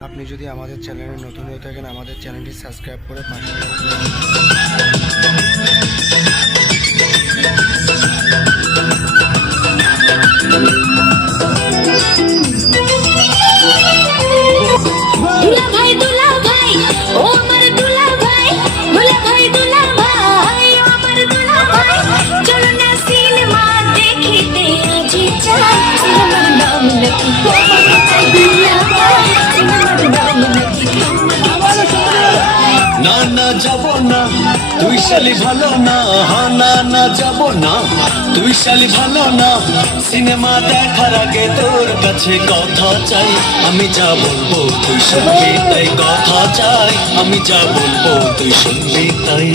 আপনি যদি আমাদের চ্যানেলে নতুন হয়ে থাকেন আমাদের চ্যানেলটি সাবস্ক্রাইব করে পাশে। যাব না। তুই শালি ভালো না হা, না যাব না। তুই শালি ভালো না সিনেমা দেখার আগে তোর কাছে কথা চাই। আমি যা বলব তুই শুনবি তাই কথা চাই। আমি যা বলব তুই শুনবি তাই।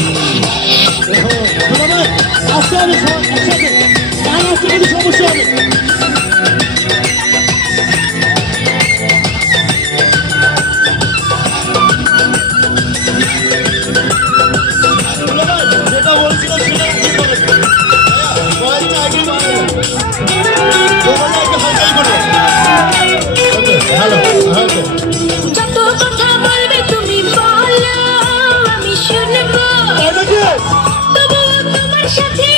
সমস্যা যত কথা বলবে তুমি বলো আমি শুনব। তবুও তোমার সাথে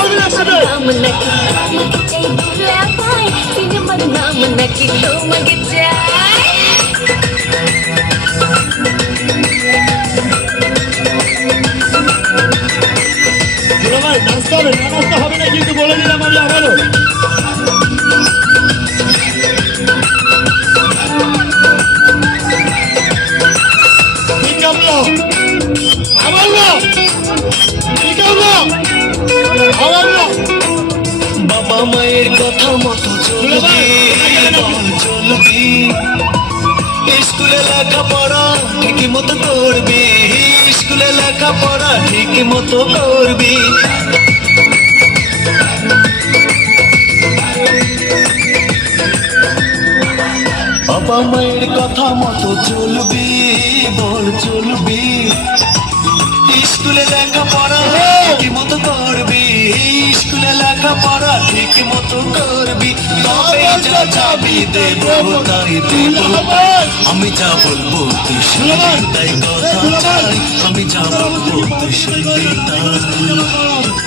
যাবে সবাই একসাথে নাম নাকি তোমাকে চাই মায়ের কথা মতো চলবি চলবি। স্কুলে লেখাপড়া ঠিকই মতো করবি, স্কুলে লেখাপড়া ঠিকই মতো করবি। বাবা মায়ের কথা মতো চলবি, বল চলবি। স্কুলে লেখাপড়া ঠিক মতো করবি। ঠিক মতো করবি তবে যা চাবি দেব তাই দেব আমি যা বলব তুই শুনবি তাই কথা চাই। আমি যা বলব তুই শুনবি তাই।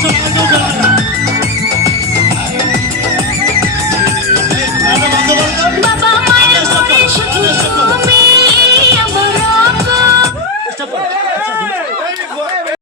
上么都哥